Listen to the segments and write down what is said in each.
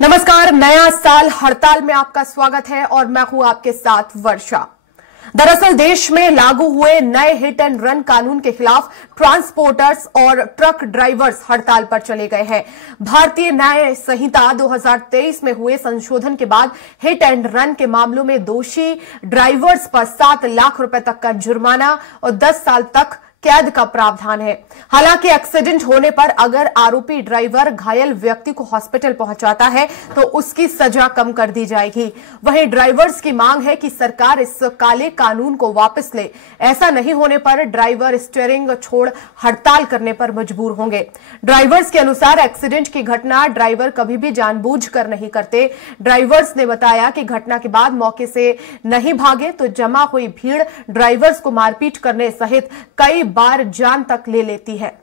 नमस्कार, नया साल हड़ताल में आपका स्वागत है और मैं हूं आपके साथ वर्षा। दरअसल देश में लागू हुए नए हिट एंड रन कानून के खिलाफ ट्रांसपोर्टर्स और ट्रक ड्राइवर्स हड़ताल पर चले गए हैं। भारतीय न्याय संहिता 2023 में हुए संशोधन के बाद हिट एंड रन के मामलों में दोषी ड्राइवर्स पर 7 लाख रुपए तक का जुर्माना और 10 साल तक कैद का प्रावधान है। हालांकि एक्सीडेंट होने पर अगर आरोपी ड्राइवर घायल व्यक्ति को हॉस्पिटल पहुंचाता है तो उसकी सजा कम कर दी जाएगी। वहीं ड्राइवर्स की मांग है कि सरकार इस काले कानून को वापस ले। ऐसा नहीं होने पर ड्राइवर स्टीयरिंग छोड़ हड़ताल करने पर मजबूर होंगे। ड्राइवर्स के अनुसार एक्सीडेंट की घटना ड्राइवर कभी भी जानबूझकर नहीं करते। ड्राइवर्स ने बताया कि घटना के बाद मौके से नहीं भागे तो जमा हुई भीड़ ड्राइवर्स को मारपीट करने सहित कई बार जान तक ले लेती है।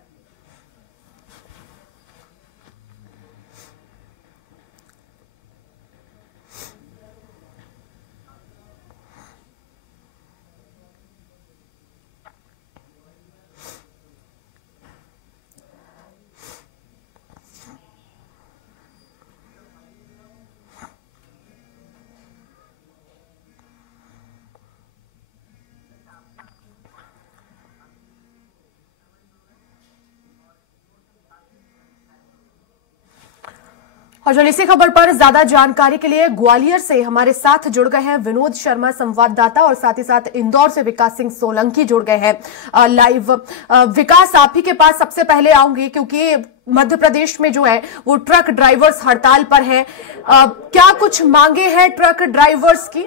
और चलिए इसी खबर पर ज्यादा जानकारी के लिए ग्वालियर से हमारे साथ जुड़ गए हैं विनोद शर्मा संवाददाता और साथ ही साथ इंदौर से विकास सिंह सोलंकी जुड़ गए हैं लाइव। विकास, आप ही के पास सबसे पहले आऊंगी क्योंकि मध्य प्रदेश में जो है वो ट्रक ड्राइवर्स हड़ताल पर है। क्या कुछ मांगे हैं ट्रक ड्राइवर्स की?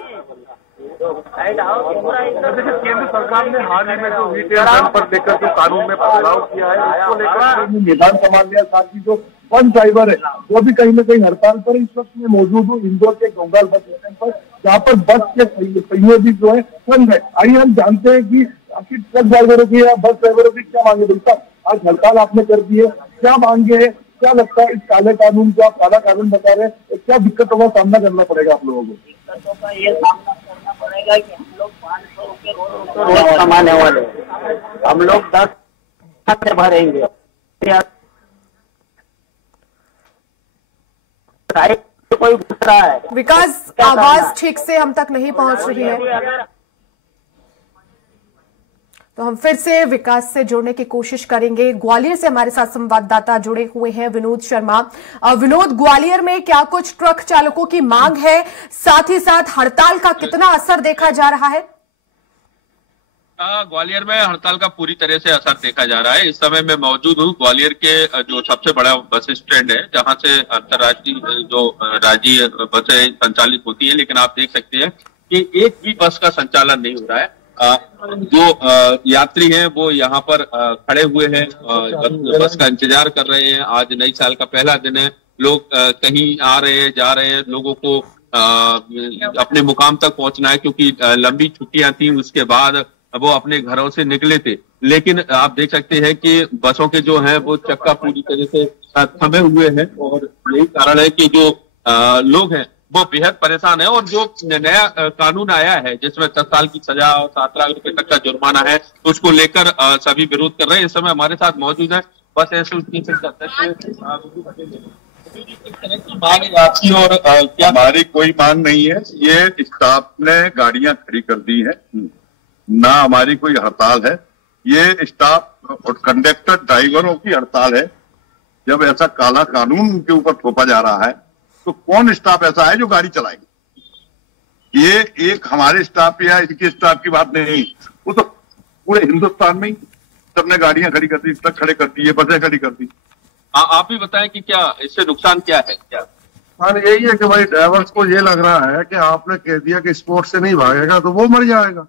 केंद्र सरकार ने हाल ही में जो हिट एंड रन पर लेकर जो कानून में बदलाव किया है इसको लेकर मैदान संभाल लिया। साथ ही जो बस ड्राइवर है वो भी कहीं न कहीं हड़ताल पर इस वक्त में मौजूद हूँ इंदौर के गोंगाल बस स्टैंड पर, जहाँ पर बस के पहिए भी जो है बंद है। आइए हम जानते हैं कि आखिर ट्रक ड्राइवरों की या बस ड्राइवरों की क्या मांगे। बिल्कुल आज हड़ताल आपने कर दी है, क्या मांगे है, क्या लगता है इस काले कानून को आप काला कानून बता रहे हैं, क्या दिक्कतों का सामना करना पड़ेगा आप लोगों को? दिक्कतों का ये सामना करना पड़ेगा कि हम लोग 500 रुपये रोज कमाने वाले, हम लोग 10 से भरेंगे। कोई घुस रहा है। विकास, आवाज ठीक से हम तक नहीं पहुंच रही है, तो हम फिर से विकास से जोड़ने की कोशिश करेंगे। ग्वालियर से हमारे साथ संवाददाता जुड़े हुए हैं विनोद शर्मा। विनोद, ग्वालियर में क्या कुछ ट्रक चालकों की मांग है, साथ ही साथ हड़ताल का कितना असर देखा जा रहा है? ग्वालियर में हड़ताल का पूरी तरह से असर देखा जा रहा है। इस समय मैं मौजूद हूँ ग्वालियर के जो सबसे बड़ा बस स्टैंड है, जहां से अंतर्राष्ट्रीय जो राज्य बसें संचालित होती है, लेकिन आप देख सकते हैं कि एक भी बस का संचालन नहीं हो रहा है। जो यात्री हैं वो यहाँ पर खड़े हुए हैं, बस का इंतजार कर रहे हैं। आज नई साल का पहला दिन है, लोग कहीं आ रहे हैं, जा रहे हैं। लोगों को अपने मुकाम तक पहुंचना है क्योंकि लंबी छुट्टियां थी, उसके बाद वो अपने घरों से निकले थे। लेकिन आप देख सकते हैं कि बसों के जो हैं वो चक्का पूरी तरह से थमे हुए हैं और यही कारण है कि जो लोग हैं वो बेहद परेशान है। और जो नया कानून आया है जिसमें 10 साल की सजा और 7 लाख रुपए तक का जुर्माना है, तो उसको लेकर सभी विरोध कर रहे हैं। इस समय हमारे साथ मौजूद है बस एसोसिएशन के अध्यक्ष। और क्या हमारी कोई मांग नहीं है, ये स्टाफ ने गाड़ियां खड़ी कर दी है, ना हमारी कोई हड़ताल है। ये स्टाफ और कंडक्टर ड्राइवरों की हड़ताल है। जब ऐसा काला कानून उनके ऊपर थोपा जा रहा है तो कौन स्टाफ ऐसा है जो गाड़ी चलाएगी? ये एक हमारे स्टाफ या इनके स्टाफ की बात नहीं, वो तो पूरे हिंदुस्तान में ही सबने गाड़ियां खड़ी कर दी, ट्रक खड़े कर दिए, बसें खड़ी कर दी। आप भी बताएं कि क्या इससे नुकसान क्या है? क्या यही है कि भाई ड्राइवर्स को ये लग रहा है कि आपने कह दिया कि स्पोर्ट से नहीं भागेगा तो वो मर जाएगा,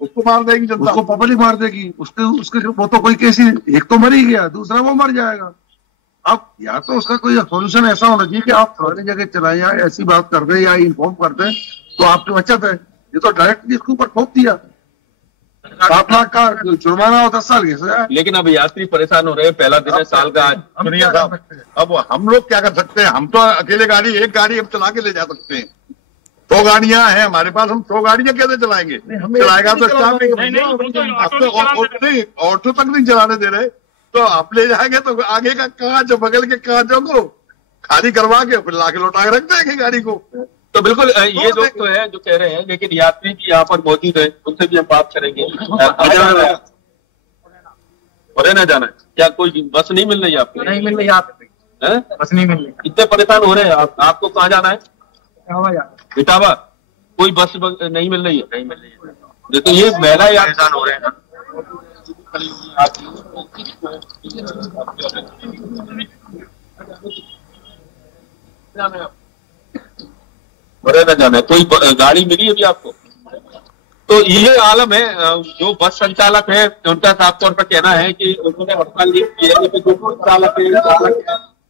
उसको मार देगी जनता, उसको पब्लिक मार देगी। उसके वो तो कोई कैसी, एक तो मर ही गया, दूसरा वो मर जाएगा। अब या तो उसका कोई सोल्यूशन ऐसा होना चाहिए कि आप फलानी जगह चलाए या ऐसी बात कर दे या इन्फॉर्म कर दे तो आपकी बचत है। ये तो डायरेक्टली इसके ऊपर ठोक दिया, 7 लाख का जुर्माना और 10 साल की सजा। लेकिन अब यात्री परेशान हो रहे हैं, पहला दिन है साल का। अब हम लोग क्या कर सकते हैं? हम तो अकेले एक गाड़ी हम चला के ले जा सकते हैं। 100 गाड़ियां हैं हमारे पास, हम 100 गाड़ियां कैसे चलाएंगे? चलाएगा तो ऑटो तक नहीं चलाने दे रहे, तो आप ले जाएंगे तो आगे का कहाँ जो बगल के कहाँ जो करो, खाली करवा के फिर लाके लौटा के रख देंगे गाड़ी को। तो बिल्कुल ये लोग तो है जो कह रहे हैं, लेकिन यात्री भी यहाँ पर मौजूद है, उनसे भी हम बात करेंगे। मुरैना जाना है क्या? कोई बस नहीं मिल रही है आपको? नहीं मिल रही आप बस नहीं मिल रही। कितने परेशान हो रहे हैं आप? आपको कहाँ जाना है? इटावा। कोई बस नहीं मिल रही है? नहीं मिल रही है। देखो ये महिला यात्री परेशान हो रहे हैं। मुरैना जाना है, कोई गाड़ी मिली अभी आपको? तो ये आलम है। जो बस संचालक है उनका साफ तौर पर कहना है कि उन्होंने हड़ताल नहीं की है, लेकिन जो चालक है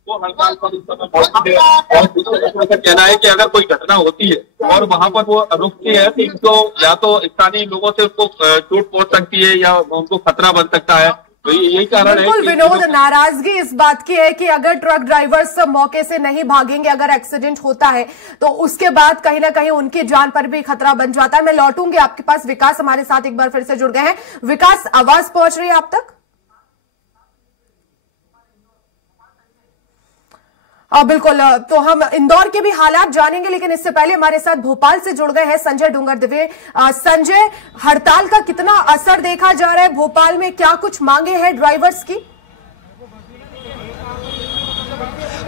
वो हड़ताल पर इस समय मौजूद है। और दूसरे का कहना है कि अगर कोई घटना होती है और वहां पर वो रुकती है तो इनको या तो स्थानीय लोगों से उनको चोट पहुंच सकती है या उनको खतरा बन सकता है। तो यही कारण है। बिल्कुल विनोद, नाराजगी इस बात की है कि अगर ट्रक ड्राइवर्स मौके से नहीं भागेंगे, अगर एक्सीडेंट होता है तो उसके बाद कहीं ना कहीं उनकी जान पर भी खतरा बन जाता है। मैं लौटूंगी आपके पास। विकास हमारे साथ एक बार फिर से जुड़ गए हैं। विकास, आवाज पहुंच रही है आप तक? बिल्कुल, तो हम इंदौर के भी हालात जानेंगे, लेकिन इससे पहले हमारे साथ भोपाल से जुड़ गए हैं संजय डूंगरदेव। संजय, हड़ताल का कितना असर देखा जा रहा है भोपाल में? क्या कुछ मांगे हैं ड्राइवर्स की?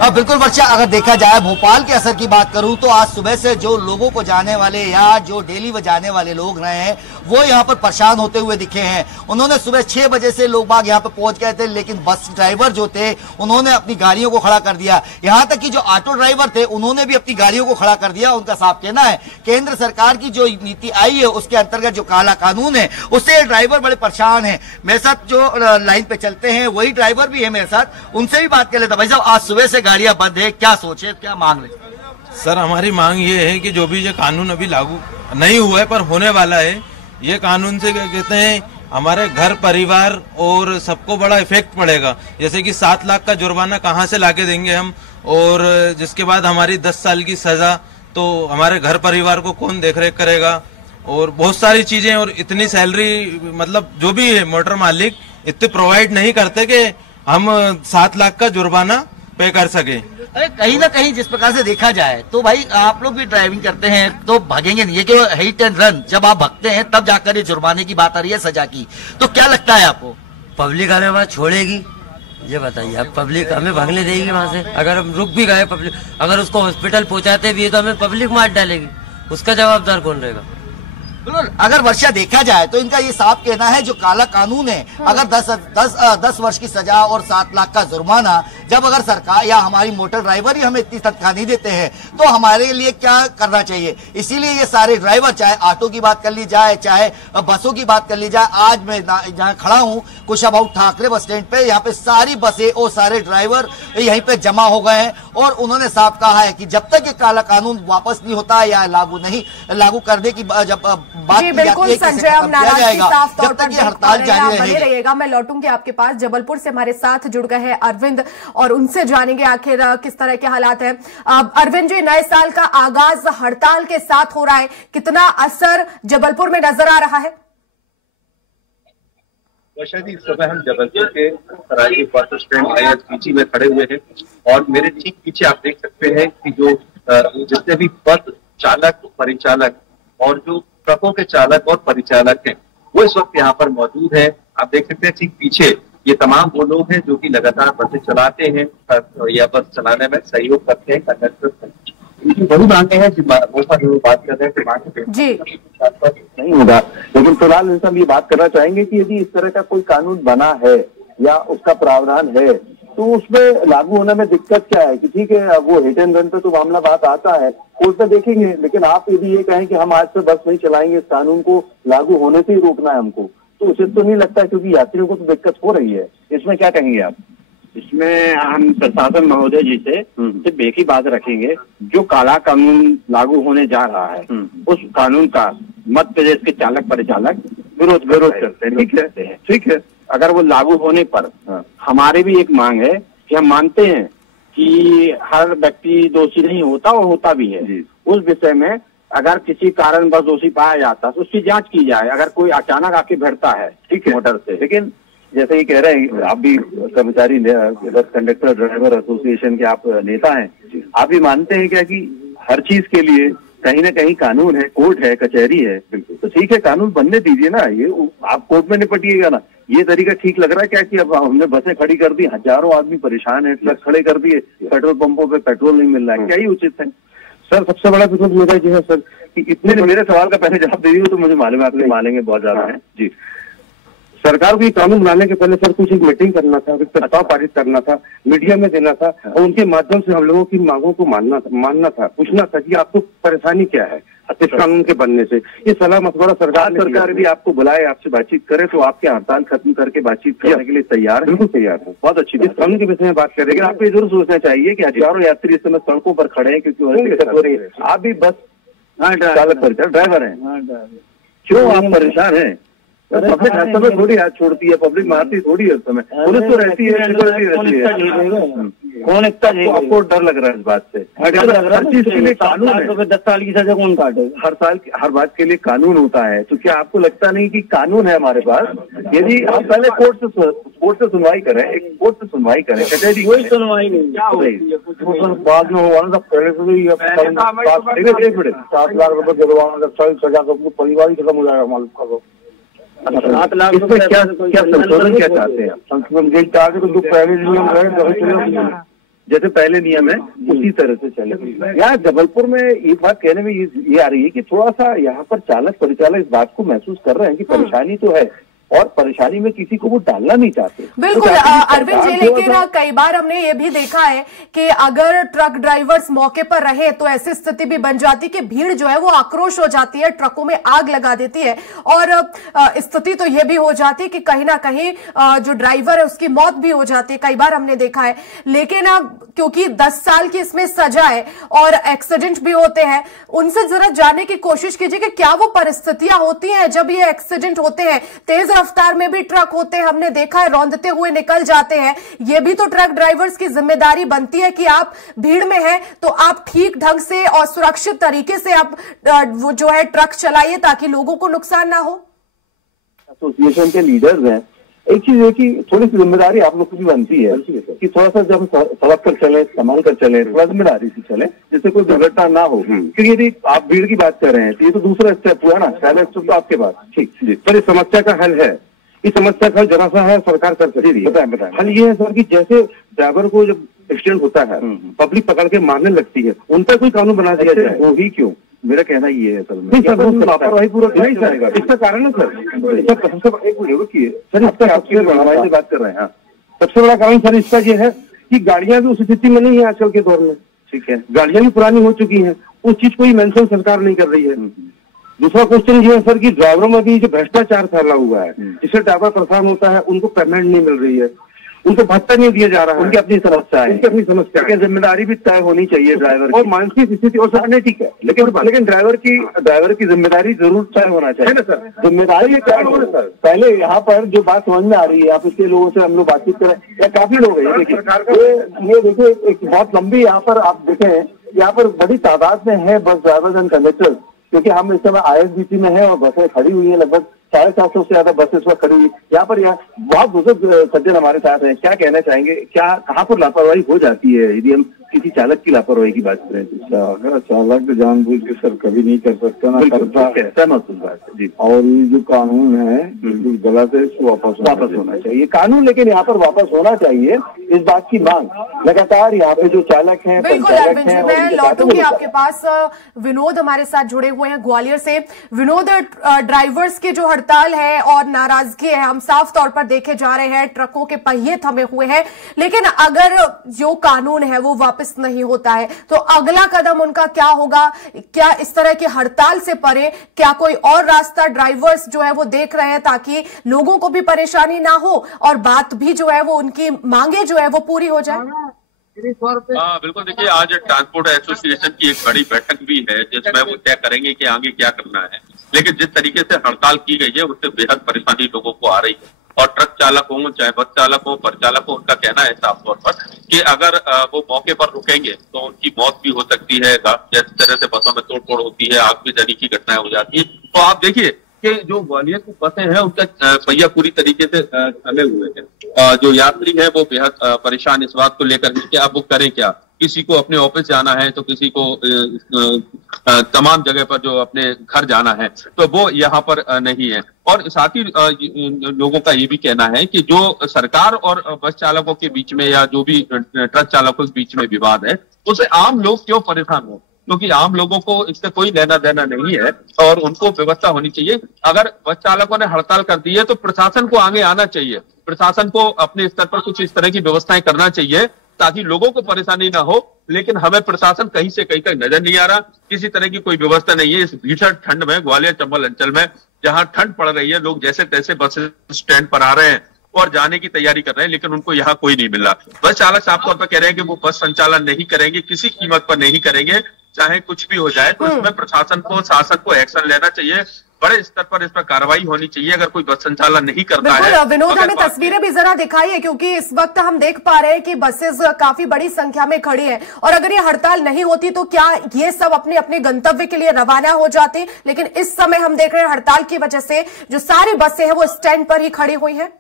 बिल्कुल वर्षा, अगर देखा जाए भोपाल के असर की बात करूं तो आज सुबह से जो लोगों को जाने वाले या जो डेली जाने वाले लोग रहे हैं वो यहाँ पर परेशान होते हुए दिखे हैं। उन्होंने सुबह 6 बजे से लोग बाग यहाँ पर पहुंच गए थे, लेकिन बस ड्राइवर जो थे उन्होंने अपनी गाड़ियों को खड़ा कर दिया। यहाँ तक कि जो ऑटो ड्राइवर थे उन्होंने भी अपनी गाड़ियों को खड़ा कर दिया। उनका साफ कहना है केंद्र सरकार की जो नीति आई है उसके अंतर्गत जो काला कानून है उससे ड्राइवर बड़े परेशान है। मेरे साथ जो लाइन पे चलते हैं वही ड्राइवर भी है मेरे साथ, उनसे भी बात कर लेता। भाई साहब, आज सुबह से गाड़ियां बंद है, क्या सोचे, क्या मांग रहे? सर, हमारी मांग ये है कि जो भी ये कानून अभी लागू नहीं हुआ है पर होने वाला है, ये कानून से क्या कहते हैं हमारे घर परिवार और सबको बड़ा इफेक्ट पड़ेगा। जैसे कि 7 लाख का जुर्माना कहाँ से लाके देंगे हम, और जिसके बाद हमारी 10 साल की सजा, तो हमारे घर परिवार को कौन देखरेख करेगा, और बहुत सारी चीजें। और इतनी सैलरी मतलब जो भी है मोटर मालिक इतने प्रोवाइड नहीं करते कि हम 7 लाख का जुर्माना पे कर सके। अरे कहीं ना कहीं जिस प्रकार से देखा जाए तो भाई आप लोग भी ड्राइविंग करते हैं तो भागेंगे नहीं, ये कि हिट एंड रन जब आप भागते हैं तब जाकर ये जुर्माने की बात आ रही है, सजा की। तो क्या लगता है आपको पब्लिक हमें वहाँ छोड़ेगी? ये बताइए आप, पब्लिक हमें भागने देगी वहाँ से? अगर हम रुक भी गए, पब्लिक अगर उसको हॉस्पिटल पहुँचाते भी है तो हमें पब्लिक मार डालेगी, उसका जवाबदार कौन रहेगा? अगर वर्षा देखा जाए तो इनका ये साफ कहना है जो काला कानून है, अगर 10 वर्ष की सजा और 7 लाख का जुर्माना, जब अगर सरकार या हमारी मोटर ड्राइवर ही हमें इतनी तनख्वाह नहीं देते हैं तो हमारे लिए क्या करना चाहिए। इसीलिए ये सारे ड्राइवर, चाहे ऑटो की बात कर ली जाए चाहे बसों की बात कर ली जाए, आज मैं जहाँ खड़ा हूँ कुशाभाऊ ठाकरे बस स्टैंड पे, यहाँ पे सारी बसें और सारे ड्राइवर यहीं पे जमा हो गए हैं और उन्होंने साफ कहा है कि जब तक ये काला कानून वापस नहीं होता या लागू करने की जब बात जी बिल्कुल संजय, हम नाराजगी साफ तौर पर हड़ताल जारी बने रहिएगा। मैं लौटूंगी आपके पास। जबलपुर से हमारे साथ जुड़ गए हैं अरविंद और उनसे जानेंगे आखिर किस तरह के हालात हैं। अरविंद जी, नए साल का आगाज हड़ताल के साथ हो रहा है, कितना असर जबलपुर में नजर आ रहा है? वर्षा जी, इस समय हम जबलपुर के सराय बस स्टैंड IRCTC में खड़े हुए हैं और मेरे ठीक पीछे आप देख सकते हैं कि जो जितने भी बस चालक, परिचालक और जो ट्रकों के चालक और परिचालक हैं वो इस वक्त यहाँ पर मौजूद है। आप देख सकते हैं ठीक पीछे ये तमाम वो लोग हैं जो कि लगातार बसें चलाते हैं या बस चलाने में सहयोग करते हैं, कंडक्टर। बड़ी मांगे हैं वो पर बात कर रहे हैं जी नहीं होगा, लेकिन फिलहाल हम ये बात करना चाहेंगे कि यदि इस तरह का कोई कानून बना है या उसका प्रावधान है तो उसमें लागू होने में दिक्कत क्या है कि ठीक है वो हिट एंड रन पे तो मामला बात आता है, कोर्ट में देखेंगे, लेकिन आप यदि ये कहें कि हम आज से बस नहीं चलाएंगे, इस कानून को लागू होने से ही रोकना है हमको, तो उसे तो नहीं लगता, क्योंकि यात्रियों को तो दिक्कत हो रही है। इसमें क्या कहेंगे आप? इसमें हम प्रशासन महोदय जी से सिर्फ एक ही बात रखेंगे, जो काला कानून लागू होने जा रहा है उस कानून का मध्य प्रदेश के चालक परिचालक विरोध करते हैं। ठीक है, अगर वो लागू होने पर हमारी भी एक मांग है कि हम मानते हैं कि हर व्यक्ति दोषी नहीं होता और होता भी है, उस विषय में अगर किसी कारण बस दोषी पाया जाता है तो उसकी जांच की जाए। अगर कोई अचानक आके भिड़ता है ठीक है मोटर से, लेकिन जैसे ये कह रहे हैं आप भी कर्मचारी कंडक्टर ड्राइवर एसोसिएशन के आप नेता हैं, आप ये मानते हैं क्या कि हर चीज के लिए कहीं ना कहीं कानून है, कोर्ट है, कचहरी है? तो ठीक है, कानून बनने दीजिए ना, ये आप कोर्ट में निपटिएगा ना। ये तरीका ठीक लग रहा है क्या कि अब हमने बसें खड़ी कर दी, हजारों आदमी परेशान है, ट्रक खड़े कर दिए, पेट्रोल पंपों पे पेट्रोल नहीं मिल रहा है, क्या ही उचित है? सर सबसे बड़ा विरोध मेरा ये है सर कि इतने मेरे सवाल का पहले जवाब दे दीजिए तो मुझे मालूम है आपके मानेंगे बहुत ज्यादा है जी। सरकार को ये कानून बनाने के पहले सर कुछ एक मीटिंग करना था, एक प्रस्ताव पारित करना था, मीडिया में देना था और उनके माध्यम से हम लोगों की मांगों को मानना था, पूछना था कि आपको परेशानी क्या है इस कानून के बनने से। ये सलाह मशवरा सरकार भी आपको बुलाए, आपसे बातचीत करे तो आपके हड़ताल खत्म करके बातचीत करने के लिए तैयार है? बिल्कुल तैयार है, बहुत अच्छी इस कानून के विषय में बात करें। लेकिन आपको ये जरूर सोचना चाहिए कि हजारों यात्री इस समय सड़कों पर खड़े हैं क्योंकि आप भी बस चालक परिचालक ड्राइवर हैं, क्यों आप परेशान हैं? पब्लिक हर समय थोड़ी हाथ छोड़ती है, पब्लिक मारती थोड़ी है, उस समय पुलिस तो रहती है, कौन इतना आपको डर लग रहा है इस बात से? हर चीज के लिए कानून है, 10 साल की सजा कौन काटेगा? हर साल हर बात के लिए कानून होता है, तो क्या आपको लगता नहीं कि कानून है हमारे पास? यदि हम पहले कोर्ट से सुनवाई करें, एक कोर्ट से सुनवाई करें, कचहरी कोई सुनवाई नहीं, क्या बाद में होगा ना, पहले से ही 7 लाख रुपए जुर्माना, सजा का परिवार ही खत्म हो जाएगा मालूम करो। 7 लाख रुपए क्या संशोधन क्या चाहते हैं? संशोधन यही चाहते जो पहले नियम रहे जैसे पहले नियम है उसी तरह से चले। यार जबलपुर में एक बात कहने में ये आ रही है कि थोड़ा सा यहाँ पर चालक परिचालक इस बात को महसूस कर रहे हैं कि परेशानी तो है और परेशानी में किसी को वो डालना नहीं चाहते। बिल्कुल अरविंद जी, लेकिन कई बार हमने ये भी देखा है कि अगर ट्रक ड्राइवर्स मौके पर रहे तो ऐसी स्थिति भी बन जाती कि भीड़ जो है वो आक्रोश हो जाती है, ट्रकों में आग लगा देती है और स्थिति तो ये भी हो जाती है कि कहीं ना कहीं जो ड्राइवर है उसकी मौत भी हो जाती है, कई बार हमने देखा है। लेकिन क्योंकि 10 साल की इसमें सजा है और एक्सीडेंट भी होते हैं, उनसे जरा जानने की कोशिश कीजिए कि क्या वो परिस्थितियां होती हैं जब ये एक्सीडेंट होते हैं। तेज रफ्तार में भी ट्रक होते हैं, हमने देखा है रौंदते हुए निकल जाते हैं। ये भी तो ट्रक ड्राइवर्स की जिम्मेदारी बनती है कि आप भीड़ में हैं तो आप ठीक ढंग से और सुरक्षित तरीके से आप वो जो है ट्रक चलाइए ताकि लोगों को नुकसान ना हो। एसोसिएशन के लीडर्स हैं, एक चीज है कि थोड़ी सी जिम्मेदारी आप लोग की भी बनती है कि थोड़ा सा जब सड़क कर चले, संभाल कर चले, थोड़ा जिम्मेदारी से चले जिससे कोई दुर्घटना ना हो। क्योंकि यदि आप भीड़ की बात कर रहे हैं तो ये तो दूसरा स्टेप हुआ ना, पहला स्टेप तो आपके पास। ठीक सर, इस समस्या का हल है, इस समस्या का जरा सा है सरकार कर सकती है। बताएं। हल ये है सर कि जैसे ड्राइवर को जब एक्सीडेंट होता है पब्लिक पकड़ के मारने लगती है, उन पर कोई कानून बना दिया जाए। वो ही क्यों, मेरा कहना ये है सर, लापरवाही पूरा नहीं जाएगा। इसका कारण है सर, एक मिनट रुकिए सर, इसका आपकी बात कर रहे हैं। सबसे बड़ा कारण सर इसका ये है कि गाड़ियां भी उस स्थिति में नहीं है आजकल के दौर में। ठीक है, गाड़ियां भी पुरानी हो चुकी हैं, उस चीज को ही मेंशन सरकार नहीं कर रही है। दूसरा क्वेश्चन ये है सर कि ड्राइवरों में भी जो भ्रष्टाचार फैला हुआ है, जिससे ड्राइवर परेशान होता है, उनको पेमेंट नहीं मिल रही है, उनको भत्ता नहीं दिया जा रहा है। उनकी अपनी समस्या है, उनकी अपनी समस्या है। जिम्मेदारी भी तय होनी चाहिए ड्राइवर और मानसिक स्थिति और सर नहीं ठीक है, लेकिन ड्राइवर की जिम्मेदारी जरूर तय होना चाहिए ना सर। जिम्मेदारी ये क्या है सर? पहले यहाँ पर जो बात समझ में आ रही है, आप इसके लोगों से हम लोग बातचीत करें या काफी लोग हैं, ये देखिए एक बहुत लंबी यहाँ पर आप देखें, यहाँ पर बड़ी तादाद में है बस ड्राइवर्स एंड कंडक्टर्स, क्योंकि हम इस समय ISBT में है और बसें खड़ी हुई है, लगभग 450 से ज्यादा बसें इस वक्त खड़ी हुई। यहाँ पर बहुत बुजुर्ग सज्जन हमारे साथ हैं, क्या कहना चाहेंगे, क्या कहाँ पर लापरवाही हो जाती है यदि हम किसी चालक की लापरवाही की बात करें? अगर चालक जानबूझ के सर कभी नहीं कर सकता ना करता जी। और ये जो कानून है बिल्कुल गलत है, इसको वापस होना चाहिए कानून, लेकिन यहाँ पर वापस होना चाहिए, इस बात की मांग लगातार यहाँ पे जो चालक हैं। बिल्कुल अरविंद जी, मैं लौटूंगी आपके पास। विनोद हमारे साथ जुड़े हुए हैं ग्वालियर से। विनोद, ड्राइवर्स की जो हड़ताल है और नाराजगी है, हम साफ तौर पर देखे जा रहे हैं, ट्रकों के पहिए थमे हुए हैं, लेकिन अगर जो कानून है वो वापस नहीं होता है तो अगला कदम उनका क्या होगा? क्या इस तरह की हड़ताल से परे क्या कोई और रास्ता ड्राइवर्स जो है वो देख रहे हैं ताकि लोगों को भी परेशानी ना हो और बात भी जो है वो उनकी मांगे जो है वो पूरी हो जाए? बिल्कुल, देखिए आज ट्रांसपोर्ट एसोसिएशन की एक बड़ी बैठक भी है जिसमें वो तय करेंगे कि आगे क्या करना है। लेकिन जिस तरीके से हड़ताल की गई है उससे बेहद परेशानी लोगों को आ रही है और ट्रक चालक हो चाहे बस चालक हो, परिचालक हो, उनका कहना है साफ तौर पर कि अगर वो मौके पर रुकेंगे तो उनकी मौत भी हो सकती है। जिस तरह से बसों में तोड़ फोड़ होती है, आग भी जली की घटनाएं हो जाती है। तो आप देखिए कि कि जो ग्वालियर की बसें हैं उनका पहिया पूरी तरीके से थमे हुए हैं। जो यात्री हैं वो बेहद परेशान इस बात को लेकर कि अब वो करें क्या। किसी को अपने ऑफिस जाना है तो किसी को तमाम जगह पर जो अपने घर जाना है तो वो यहाँ पर नहीं है। और साथ ही लोगों का ये भी कहना है कि जो सरकार और बस चालकों के बीच में या जो भी ट्रक चालकों के बीच में विवाद है उसे आम लोग क्यों परेशान हो, क्योंकि आम लोगों को इससे कोई लेना देना नहीं है और उनको व्यवस्था होनी चाहिए। अगर बस चालकों ने हड़ताल कर दी है तो प्रशासन को आगे आना चाहिए, प्रशासन को अपने स्तर पर कुछ इस तरह की व्यवस्थाएं करना चाहिए ताकि लोगों को परेशानी ना हो। लेकिन हमें प्रशासन कहीं से कहीं तक नजर नहीं आ रहा, किसी तरह की कोई व्यवस्था नहीं है। इस भीषण ठंड में ग्वालियर चंबल अंचल में जहां ठंड पड़ रही है, लोग जैसे तैसे बस स्टैंड पर आ रहे हैं और जाने की तैयारी कर रहे हैं, लेकिन उनको यहाँ कोई नहीं मिल रहा। बस चालक साफ तौर पर कह रहे हैं कि वो बस संचालन नहीं करेंगे, किसी कीमत पर नहीं करेंगे, चाहे कुछ भी हो जाए। तो इसमें प्रशासन को, शासन को एक्शन लेना चाहिए, बड़े स्तर पर इस पर कार्रवाई होनी चाहिए अगर कोई बस संचालन नहीं करता है। विनोद, हमें तस्वीरें भी जरा दिखाइए, क्योंकि इस वक्त हम देख पा रहे हैं कि बसेस काफी बड़ी संख्या में खड़ी हैं और अगर ये हड़ताल नहीं होती तो क्या ये सब अपने अपने गंतव्य के लिए रवाना हो जाते, लेकिन इस समय हम देख रहे हैं हड़ताल की वजह से जो सारी बसें हैं वो स्टैंड पर ही खड़ी हुई है।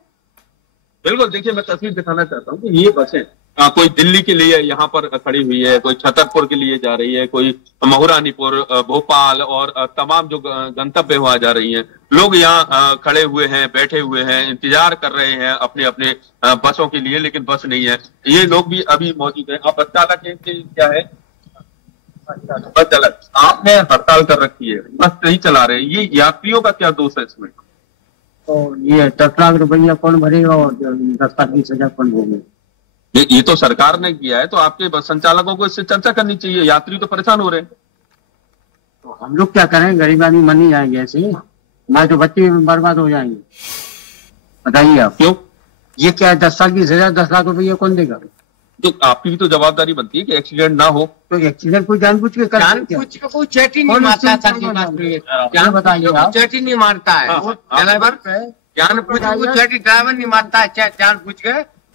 बिल्कुल, देखिए मैं तस्वीर दिखाना चाहता हूँ कि ये बसें कोई दिल्ली के लिए यहाँ पर खड़ी हुई है, कोई छतरपुर के लिए जा रही है, कोई महारानीपुर, भोपाल और तमाम जो गंतव्य वहां जा रही हैं। लोग यहाँ खड़े हुए हैं, बैठे हुए हैं, इंतजार कर रहे हैं अपने अपने बसों के लिए, लेकिन बस नहीं है। ये लोग भी अभी मौजूद हैं। आप बस चालक क्या है? बस चालक, आपने हड़ताल कर रखी है, बस नहीं चला रहे, ये यात्रियों का क्या दोष है इसमें? तो ये 10 लाख रुपया कौन भरेगा और 10 लाख की सजा कौन भोगेगा? ये तो सरकार ने किया है, तो आपके बस संचालकों को इससे चर्चा करनी चाहिए। यात्री तो परेशान हो रहे हैं। तो हम लोग क्या करें? गरीब आदमी मर नहीं जाएंगे ऐसे ही, हमारे तो बच्चे बर्बाद हो जाएंगे। बताइए आप क्यों? ये क्या है? 10 साल की सजा, 10 लाख रुपया कौन देगा? तो आपकी भी तो जवाबदारी बनती है कि एक्सीडेंट ना हो। तो एक्सीडेंट कोई जानबूझ के कर, जानबूझ के कोई चेटी नहीं मारता है। क्या बताइए आप? चेटी नहीं मारता है ड्राइवर, जानबूझ के चेटी ड्राइवर नहीं मारता है, जानबूझ के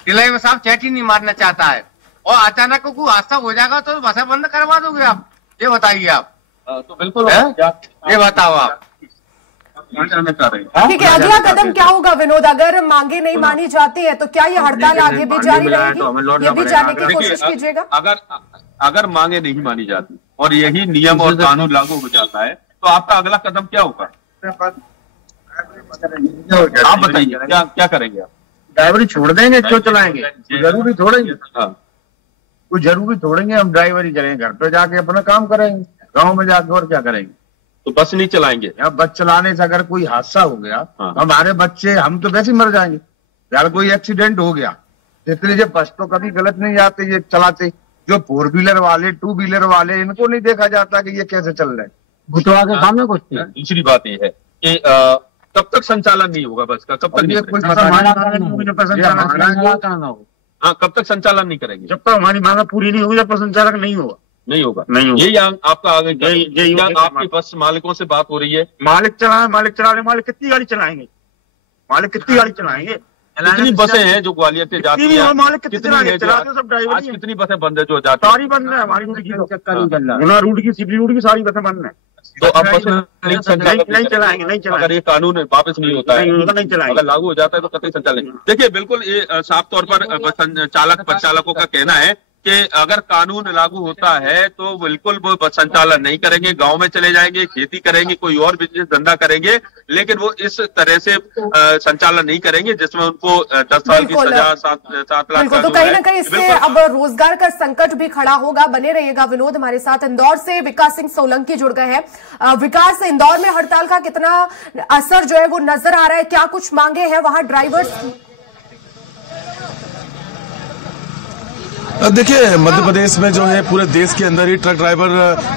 ड्राइवर साहब चेटी नहीं मारना चाहता है। और अचानक कोई हादसा हो जाएगा तो बसें बंद करवा दोगे आप? ये बताइए आप। तो बिल्कुल ये बताओ आप। ठीक है, अगला कदम क्या होगा विनोद? अगर मांगे नहीं मानी जाती है तो क्या ये हड़ताल आगे भी जारी रहेगी? ये भी जानने की कोशिश कीजिएगा। अगर मांगे नहीं मानी जाती और यही नियम और कानून लागू हो जाता है तो आपका अगला कदम क्या होगा? आप बताइए, क्या करेंगे आप? ड्राइवरी छोड़ देंगे, क्यों चलाएंगे? जरूरी छोड़ेंगे, कुछ जरूरी छोड़ेंगे, हम ड्राइवरी करेंगे, घर पे जाके अपना काम करेंगे, गांव में जाके और क्या करेंगे? तो बस नहीं चलाएंगे? बस चलाने से अगर कोई हादसा हो गया हमारे बच्चे, हम तो वैसे ही मर जाएंगे। यार कोई एक्सीडेंट हो गया, इसलिए बस तो कभी गलत नहीं जाते ये चलाते। जो 4 व्हीलर वाले, 2 व्हीलर वाले, इनको नहीं देखा जाता कि ये कैसे चल रहे हैं। भुतवा के सामने कुछ नहीं। दूसरी बात ये है कि कब तक संचालन नहीं होगा बस का? कब तक नहीं? हाँ, कब तक संचालन नहीं करेंगे? जब तक हमारी मांग पूरी नहीं होगी, जब तक संचालन नहीं होगा। नहीं होगा। यही आपका आगे आपकी बस मालिकों से बात हो रही है? मालिक चला रहे, मालिक कितनी गाड़ी चलाएंगे? मालिक कितनी गाड़ी चलाएंगे? कितनी बसें हैं जो ग्वालियर से जाती हैं? मालिक कितनी सब ड्राइवर? आज कितनी बसें बंद है जो जाती? सारी बंद है हमारी रूट की, रूट की, सिपली रूट की सारी बसें बंद है। तो अब बस नहीं चलाएंगे, नहीं चलाएंगे। अगर ये कानून वापस नहीं होता है, नहीं चलाएंगे, अगर लागू हो जाता है तो कतई संचालन। देखिए बिल्कुल ये साफ तौर पर बस चालकों का कहना है कि अगर कानून लागू होता है तो बिल्कुल वो बस संचालन नहीं करेंगे, गांव में चले जाएंगे, खेती करेंगे, कोई और बिजनेस धंधा करेंगे, लेकिन वो इस तरह से संचालन नहीं करेंगे जिसमें उनको 10 साल की सजा, 7 लाख। तो कहीं ना कहीं इससे अब रोजगार का संकट भी खड़ा होगा। बने रहिएगा विनोद हमारे साथ। इंदौर से विकास सिंह सोलंकी जुड़ गए हैं। विकास, इंदौर में हड़ताल का कितना असर जो है वो नजर आ रहा है? क्या कुछ मांगे हैं वहां ड्राइवर्स? देखिए, मध्य प्रदेश में जो है पूरे देश के अंदर ही ट्रक ड्राइवर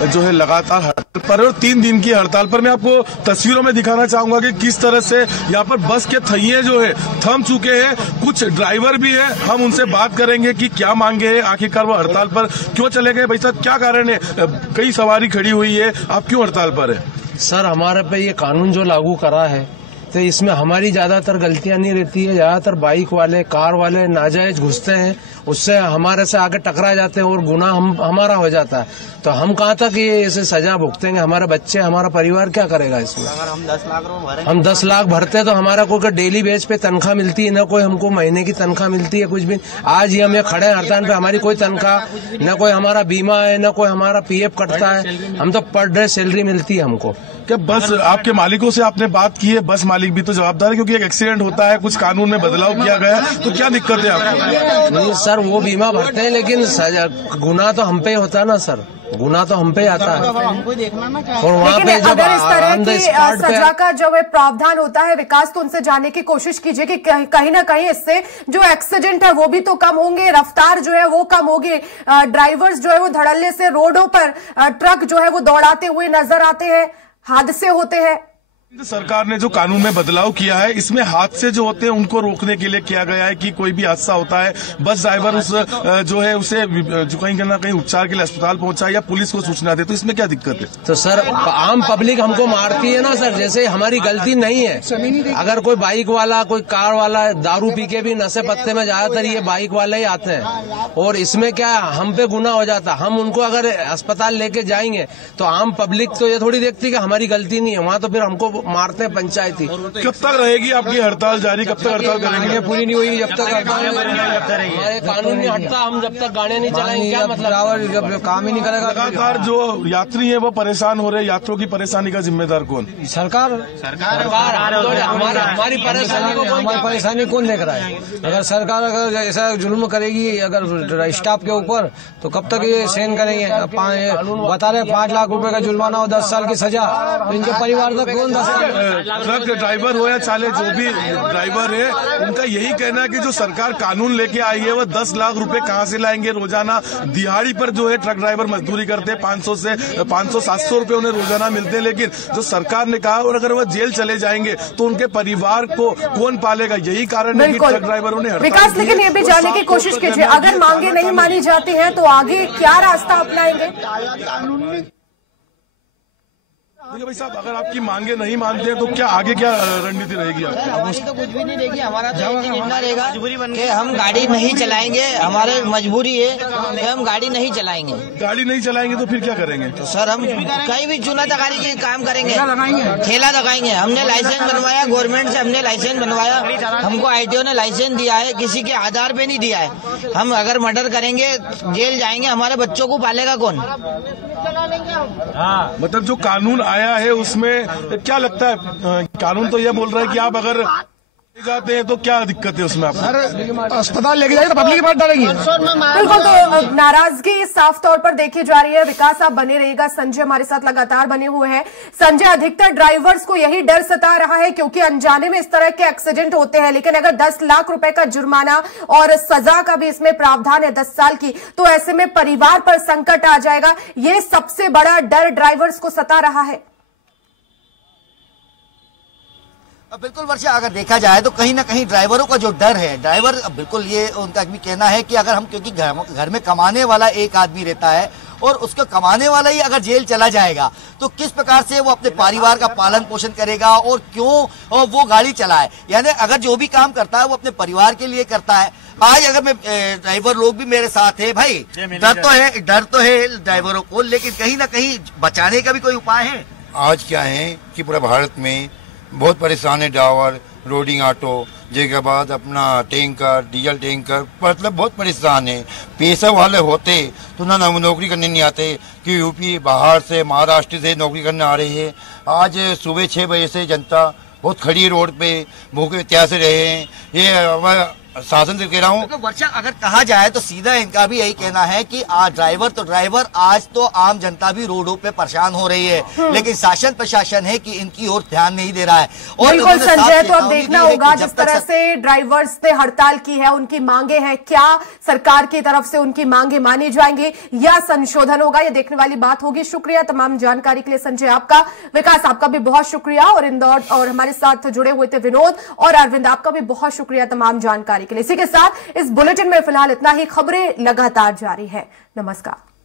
जो है लगातार हड़ताल पर है और 3 दिन की हड़ताल पर। मैं आपको तस्वीरों में दिखाना चाहूंगा कि किस तरह से यहाँ पर बस के थैये जो है थम चुके हैं। कुछ ड्राइवर भी है, हम उनसे बात करेंगे कि क्या मांगे है, आखिरकार वो हड़ताल पर क्यों चले गए। भाई साहब, क्या कारण है? कई सवारी खड़ी हुई है, आप क्यों हड़ताल पर है? सर, हमारे पे ये कानून जो लागू करा है तो इसमें हमारी ज्यादातर गलतियां नहीं रहती है। ज्यादातर बाइक वाले, कार वाले नाजायज घुसते हैं, उससे हमारे से आगे टकरा जाते हैं और गुनाह हमारा हो जाता है। तो हम कहाँ तक ये इसे सजा भुगतेंगे? हमारे बच्चे, हमारा परिवार क्या करेगा इसमें? अगर हम 10 लाख भरते तो हमारा कोई डेली बेस पे तनख्वाह मिलती है, न कोई हमको महीने की तनख्वाह मिलती है, कुछ भी। आज ही हम ये खड़े हैं हड़ताल पे, हमारी कोई तनख्वाह न कोई हमारा बीमा है, न कोई हमारा PF कटता है, हम तो पर डे सैलरी मिलती है हमको। क्या बस आपके मालिकों से आपने बात की है? बस मालिक भी तो जवाबदार है, क्योंकि एक एक्सीडेंट होता है, कुछ कानून में बदलाव किया गया है, तो क्या दिक्कत है आपको? नहीं सर, वो बीमा भरते हैं, लेकिन गुनाह तो हम पे ही होता है ना सर, गुनाह तो हम पे आता है। और वहाँ पे जब अगर इस तरह की सजा का जो है प्रावधान होता है, विकास, तो उनसे जानने की कोशिश कीजिए कि कहीं ना कहीं इससे जो एक्सीडेंट है वो भी तो कम होंगे, रफ्तार जो है वो कम होगी, ड्राइवर्स जो है वो धड़ल्ले से रोडों पर ट्रक जो है वो दौड़ाते हुए नजर आते हैं, हादसे होते हैं। सरकार ने जो कानून में बदलाव किया है, इसमें हादसे जो होते हैं उनको रोकने के लिए किया गया है कि कोई भी हादसा होता है, बस ड्राइवर उस जो है उसे जो कहीं ना कहीं उपचार के लिए अस्पताल पहुंचाए या पुलिस को सूचना दे, तो इसमें क्या दिक्कत है? तो सर आम पब्लिक हमको मारती है ना सर, जैसे हमारी गलती नहीं है। अगर कोई बाइक वाला, कोई कार वाला दारू पी के भी नशे पत्ते में, ज्यादातर ये बाइक वाले ही आते हैं, और इसमें क्या हम पे गुनाह हो जाता। हम उनको अगर अस्पताल लेके जाएंगे तो आम पब्लिक तो ये थोड़ी देखती कि हमारी गलती नहीं है, वहाँ तो फिर हमको मारते हैं पंचायती। कब तक रहेगी आपकी हड़ताल जारी? कब तक हड़ताल करेंगे? पूरी नहीं हुई जब तक हमारे कानून नहीं हटता, हम जब तक गाड़ियां नहीं चलाएंगे क्या मतलब? जब काम ही नहीं करेगा। लगातार जो यात्री है वो परेशान हो रहे हैं, यात्रियों की परेशानी का जिम्मेदार कौन? सरकार। हमारी परेशानी को, हमारी परेशानी कौन देख रहा है? अगर सरकार अगर ऐसा जुल्म करेगी अगर स्टाफ के ऊपर, तो कब तक ये सहन करेंगे? बता रहे 5 लाख रुपए का जुर्माना और 10 साल की सजा, तो इनके परिवार तक कौन 10 साल? ट्रक ड्राइवर हो या चाले जो भी ड्राइवर है, उनका यही कहना है कि जो सरकार कानून लेके आई है वो 10 लाख रुपए कहाँ से लाएंगे? रोजाना दिहाड़ी पर जो है ट्रक ड्राइवर मजदूरी करते हैं, 500-700 रुपए उन्हें रोजाना मिलते हैं, लेकिन जो सरकार ने कहा, और अगर वो जेल चले जाएंगे तो उनके परिवार को कौन पालेगा? यही कारण है कि ट्रक ड्राइवरों ने विकास। लेकिन ये भी जानने की कोशिश कीजिए, अगर मांगे नहीं मानी जाती है तो आगे क्या रास्ता अपनाएंगे? देखिए भाई साहब, अगर आपकी मांगे नहीं मानते हैं तो क्या आगे क्या रणनीति रहेगी आपकी? तो कुछ भी नहीं रहेगी, हमारा निर्णय रहेगा कि हम गाड़ी नहीं चलाएंगे, हमारे मजबूरी है कि हम गाड़ी नहीं चलाएंगे। गाड़ी नहीं चलाएंगे तो फिर क्या करेंगे? तो सर हम कहीं भी चूना दगारी के काम करेंगे, ठेला लगाएंगे। हमने लाइसेंस बनवाया गवर्नमेंट से, हमने लाइसेंस बनवाया, हमको ITO ने लाइसेंस दिया है, किसी के आधार पे नहीं दिया है। हम अगर मर्डर करेंगे जेल जाएंगे, हमारे बच्चों को पालेगा कौन? मतलब जो कानून आया है उसमें क्या लगता है? कानून तो यह बोल रहा है कि आप अगर जाते हैं तो क्या दिक्कत है उसमें? आप अस्पताल लेके जाएंगे तो पब्लिक की बात डालेंगे। बिल्कुल, तो नाराजगी साफ तौर पर देखी जा रही है। विकास आप बने रहिएगा, संजय हमारे साथ लगातार बने हुए हैं। संजय, अधिकतर ड्राइवर्स को यही डर सता रहा है क्योंकि अनजाने में इस तरह के एक्सीडेंट होते हैं, लेकिन अगर 10 लाख रुपए का जुर्माना और सजा का भी इसमें प्रावधान है 10 साल की, तो ऐसे में परिवार पर संकट आ जाएगा। ये सबसे बड़ा डर ड्राइवर्स को सता रहा है। बिल्कुल वर्षा, अगर देखा जाए तो कहीं ना कहीं ड्राइवरों का जो डर है, ड्राइवर बिल्कुल ये उनका भी कहना है कि अगर हम, क्योंकि घर में कमाने वाला एक आदमी रहता है और उसका कमाने वाला ही अगर जेल चला जाएगा तो किस प्रकार से वो अपने परिवार का पालन पोषण करेगा और क्यों वो गाड़ी चलाए? यानी अगर जो भी काम करता है वो अपने परिवार के लिए करता है। आज अगर मैं ड्राइवर लोग भी मेरे साथ है भाई, डर तो है ड्राइवरों को, लेकिन कहीं ना कहीं बचाने का भी कोई उपाय है? आज क्या है कि पूरे भारत में बहुत परेशान है ड्राइवर, लोडिंग ऑटो, जिसके बाद अपना टैंकर, डीजल टैंकर, मतलब बहुत परेशान है। पैसा वाले होते तो ना नौकरी करने नहीं आते कि यूपी बाहर से, महाराष्ट्र से नौकरी करने आ रही है। आज सुबह 6 बजे से जनता बहुत खड़ी रोड पे भूखे प्यासे रहे हैं। ये शासन से कह रहा हूँ। वर्षा, अगर कहा जाए तो सीधा इनका भी यही कहना है कि आज ड्राइवर तो ड्राइवर, आज तो आम जनता भी रोडों पे परेशान हो रही है, लेकिन शासन प्रशासन है कि इनकी ओर ध्यान नहीं दे रहा है। और बिल्कुल संजय, तो अब देखना होगा जिस तरह से ड्राइवर्स ने हड़ताल की है, उनकी मांगे हैं, क्या सरकार की तरफ से उनकी मांगे मानी जाएंगी या संशोधन होगा, ये देखने वाली बात होगी। शुक्रिया तमाम जानकारी के लिए संजय आपका। विकास आपका भी बहुत शुक्रिया, और इंदौर और हमारे साथ जुड़े हुए थे विनोद और अरविंद, आपका भी बहुत शुक्रिया तमाम जानकारी के लिए। इसी के साथ इस बुलेटिन में फिलहाल इतना ही। खबरें लगातार जारी है। नमस्कार।